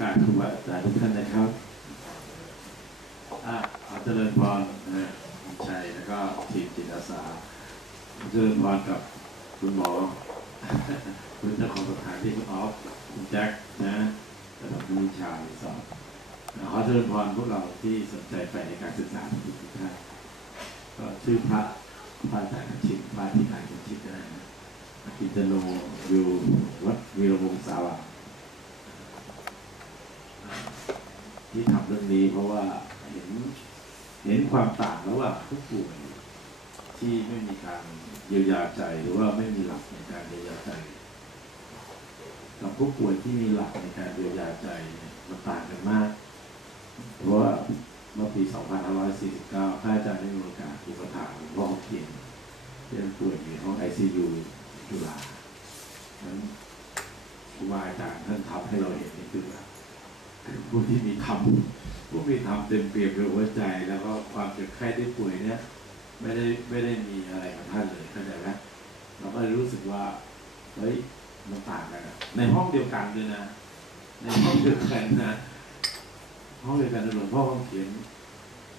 กาสครูบาอาจารย์ทุกท่านนะครับอะขอเจริญพรนะคุณชัยแล้วก็ทีมจิตอาสาเจริญพรกับคุณหมอคุณเจ้าของสถานที่คุณออฟคุณแจ็คนะระดับผู้วิชาสอนขอเจริญพรพวกเราที่สนใจไปในการศึกษาทุกท่านก็ชื่อพระพระอาจารย์ชิตพระที่ขายคุณชิตก็ได้นะอากิจโนอยู่วัดวีรวงศ์สาวัง ที่ทำ เพราะว่าเห็นเห็นความต่างระหว่างผู้ป่วยที่ไม่มีการเยียวยาใจหรือว่าไม่มีหลักในการเยียวยาใจกับผู้ป่วยที่มีหลักในการเยียวยาใจเนี่ยมันต่างกันมาก เพราะว่าเมื่อปี 2549พระอาจารย์ได้มีโอกาสอุปถัมภ์หลวงพ่อเขียนที่ท่านป่วยอยู่ห้องไอซียูจุฬานั้นครูบาอาจารย์ท่านทำให้เราเห็นนี่คือว่ผู้ที่มีธรรม ผู้มีธรรมเต็มเปี่ยมด้วยหัวใจ แล้วก็ความเจ็บไข้ได้ป่วยเนี่ยไม่ได้ไม่ได้มีอะไรกับท่านเลยเข้าใจไหมเราก็เลยรู้สึกว่าเฮ้ยมันต่างกันอะในห้องเดียวกันเลยนะ ในห้องเดียวกันนะห้องเดียวกันหลวงพ่อต้องเขียน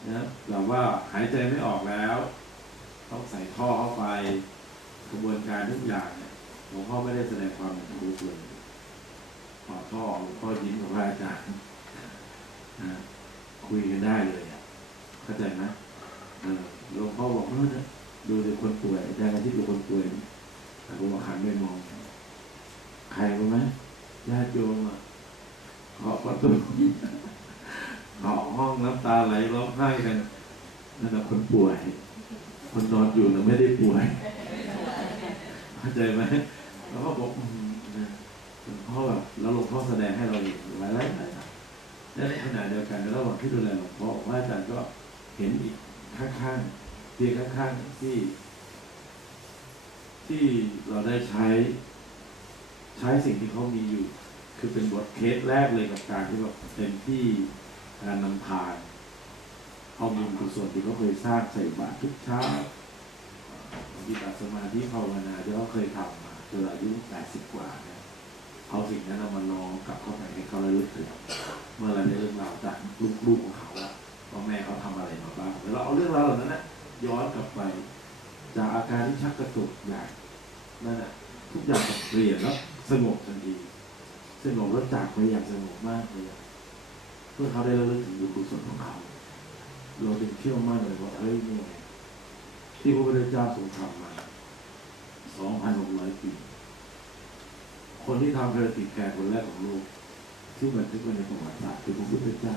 นะแบบว่าหายใจไม่ออกแล้ว ต้องใส่ท่อเข้าไปกระบวนการทุกอย่างเนี่ยหลวงพ่อไม่ได้แสดงความเป็นรู้เลยขอพ่อหลวงพ่อยิ้มกับพระอาจารย์นะ คุยกันได้เลยอะเข้าใจไหมเออหลวงพ่อบอกว่านะดูแต่คนป่วยอาจารย์ที่ดูคนป่วยแต่ผมหันไปมอง ใครรู้ไหมญาติโยมอะเคาะประตูเคาห้องน้ำตาไหลร้องไห้กันนั่นแหะคนป่วย คนนอนอยู่นะไม่ได้ป่วยเข้าใจไหมแล้วก็บอกหลวงพ่อแบบแล้วหลวงพ่อแสดงให้เราเห็นหลายหลายหลาย และในขณะเดียวกันในระหว่างที่ดูแลหลวงพ่อพระอาจารย์ก็เห็นอีกข้างๆเตียงข้างๆที่ ที่เราได้ใช้ ใช้สิ่งที่เขามีอยู่ คือเป็นบทเคสแรกเลยกับการที่แบบเต็มที่การนำพาเอาบุญกุศลที่เขาเคยสร้างใส่บาตรทุกเช้าปฏิบัติสมาธิภาวนาที่เขาเคยทำมาจนอายุแปดสิบกว่าเนี่ย เอาสิ่งนั้นเอามาลองกลับเข้าไปให้เขาระลึกถึงเมื่อเราได้เรื่องราวจากลูกๆของเขาอะว่าแม่เขาทำอะไรมาบ้างแล้วเราเอาเรื่องราวเหล่านั้นนะย้อนกลับไป จากอาการที่ชักกระตุกอย่างนั่นแหะทุกอย่างก็เปลี่ยนแล้วสงบทันทีสงบแล้วจากไปอย่างสงบมากเลยเพื่อเขาได้ระลึกถึงบุญกุศลของเขาเราเป็นเชื่อมั่นเลยว่าเฮ้ยนี่ที่พระพุทธเจ้าทรงทำมา2,600ปี คนที่ทำภารกิจแก่คนแรกของโลกที่บันทึกไว้ในประวัติศาสตร์คือพระพุทธเจ้า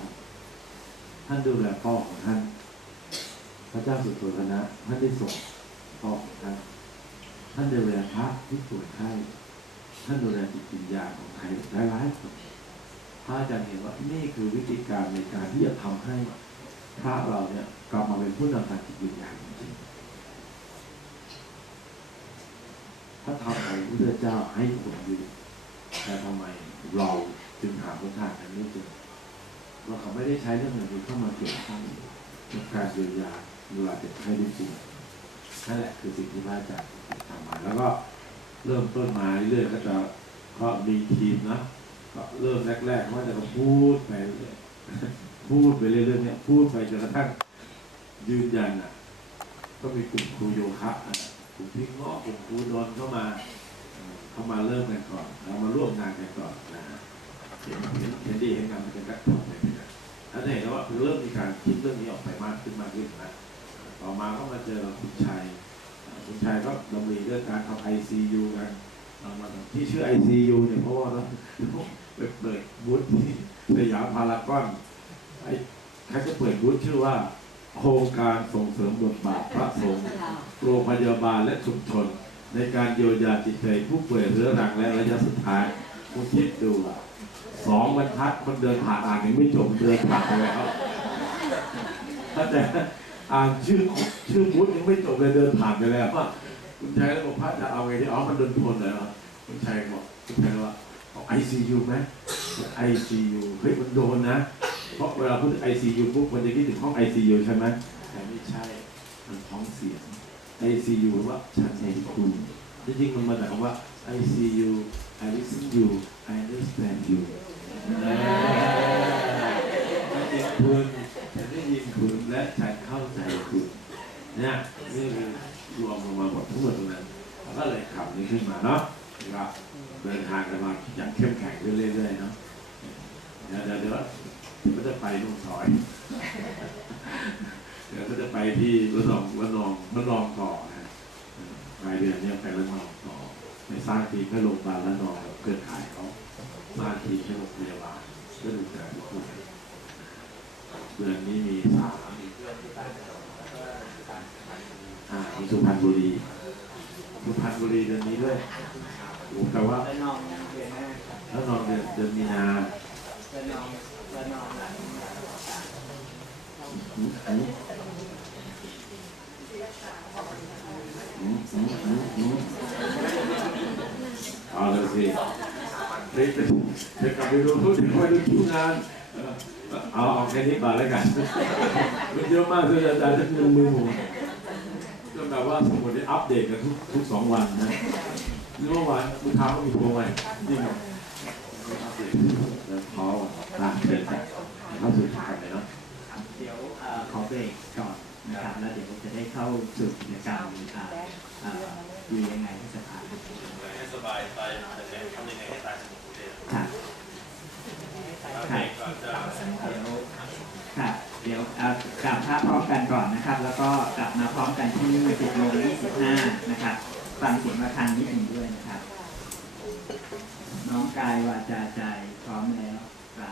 ท่านดูแลพ่อของท่าน พระเจ้าสุโธทนะท่านได้ส่งพ่อของท่านท่านดูแลพระที่ป่วยไข้ท่านดูแลจิตวิญญาณของใครหลายๆคนพระอาจารย์เห็นว่านี่คือวิธีการในการที่จะทำให้พระเราเนี่ยกลับมาเป็นผู้นำทางจิตวิญญาณจริง ๆพระธรรมของพระพุทธเจ้าให้ผลดีแต่ทำไมเราจึงหาพระทางกันไม่เจอว่าเขาไม่ได้ใช้เรื่องอื่นเข้ามาเกี่ยวข้องกับการเยียวยาเวลาเจ็บไข้ได้ป่วยนั่นแหละคือสิ่งที่พระอาจารย์ทำมาแล้วก็เริ่มต้นมาเรื่อยๆก็จะก็มีทีมนะก็เริ่มแรกๆว่าจะมาพูดไปเรื่อยๆพูดไปเรื่อยๆเนี่ยพูดไปจนกระทั่งยืนยันอะ ก็มีกลุ่มครูโยคะอะ กลุ่มพิกเงาะกลุ่มครูดอนเข้ามาเข้ามาเริ่มกันก่อนเรามาร่วมงานกันก่อนนะฮะเห็นเห็นเห็นดีเห็นงานมันเป็นกัดทำไปนะแล้วจะเห็นแล้วว่าเริ่มมีการคิดเรื่องนี้ออกไปมากขึ้นมากขึ้นนะต่อมาก็มาเจอเราคุณชัยคุณชัยก็ดำรินเรื่องการทำไอซียูกันเรามาที่ชื่อไอซียูเนี่ยเพราะว่าเราไปเปิดบูธที่สยามพารากอนไอ้ใครจะเปิดบูธชื่อว่า โครงการส่งเสริมบทบาทพระสงฆ์โรงพยาบาลและชุมชน ในการเยียวยาจิตใจผู้ป่วยเรื้อรังและระยะสุดท้ายคุณคิดดูอะสองบรรทัดมันเดินผ่านอ่านยังไม่จบเดินผ่านไปแล้วถ้าแต่อ่านชื่อชื่อพุทธยังไม่จบเลยเดินผ่านไปแล้วว่าคุณชัยแล้วบอกพระจะเอาไงที่อ๋อมันเดินทนเลยเหรอคุณชัยบอกคุณชัยว่าไอซียูไหมไอซียูเฮ้ยมันโดนนะ เพราะเวลาพูดไอซียูปุ๊บมันจะคิดถึงห้องไอซียูใช่ไหมแต่ไม่ใช่ มันท้องเสียง ICU ว่าฉันเองคุณจริงๆมันมาจากคำว่า ICU I listen you I understand you เออคุณฉันได้ยินคุณและฉันเข้าใจคุณเนี่ยนี่คือรวมลงมาหมดทั้งหมดตรงนั้นแล้วก็เลยขับนี้ขึ้นมาเนาะนะครับเดินทางกันมาอย่างเข้มแข็งเรื่อยๆเนาะเดี๋ยวเดี๋ยวเดี๋ยว ก็จะไปนุ่งซอยเดี๋ยวก็จะไปที่ระนองระนองระนองต่อนะปลายเดือนเนี้ไประนองต่อไปสร้างทีมให้โรงพยาบาลระนองกับเครือข่ายเขาสร้างทีมให้โรงพยาบาลก็ดูแลทุกคนเดือนนี้มีสามอ่ามีสุพรรณบุรีสุพรรณบุรีเดือนนี้ด้วยโอ้แต่ว่าระนองเดือนหน้าครับแล้วนองเดือนเดือนมีนา เอาเลยสิเฮ้ยเดี๋ยวกลับไปดูเขาถึงไปดูคิวงานเอาเอาแค่นี้ก่อนแล้วกันมันเยอะมากเลยอาจารย์จะมือมือผมก็แบบว่าสมุดนี้อัปเดตกันทุกทุกสองวันนะนี่เมื่อวานเมื่อเช้าก็มีโทรมาจริงเหรอ อัปเดตแล้วเขาอะเชิญครับเข้าสู่ทางเลยเนาะเดี๋ยวขอเบรกก่อนนะครับ แล้วเดี๋ยวจะได้เข้าสู่กิจกรรมอ่าอ่าดูยังไงที่สภาให้สบายตายแต่ทำยังไงให้ตายสนุกเด่นค่ะเด็กก็จะเดี๋ยวค่ะเดี๋ยวกลับภาพพร้อมกันก่อนนะครับ แล้วก็กลับมาพร้อมกันที่10โมง25นะครับฟังเสียงระฆังนิดหนึ่งด้วยนะครับ น้องกายวาจาใจพร้อมแล้ว กร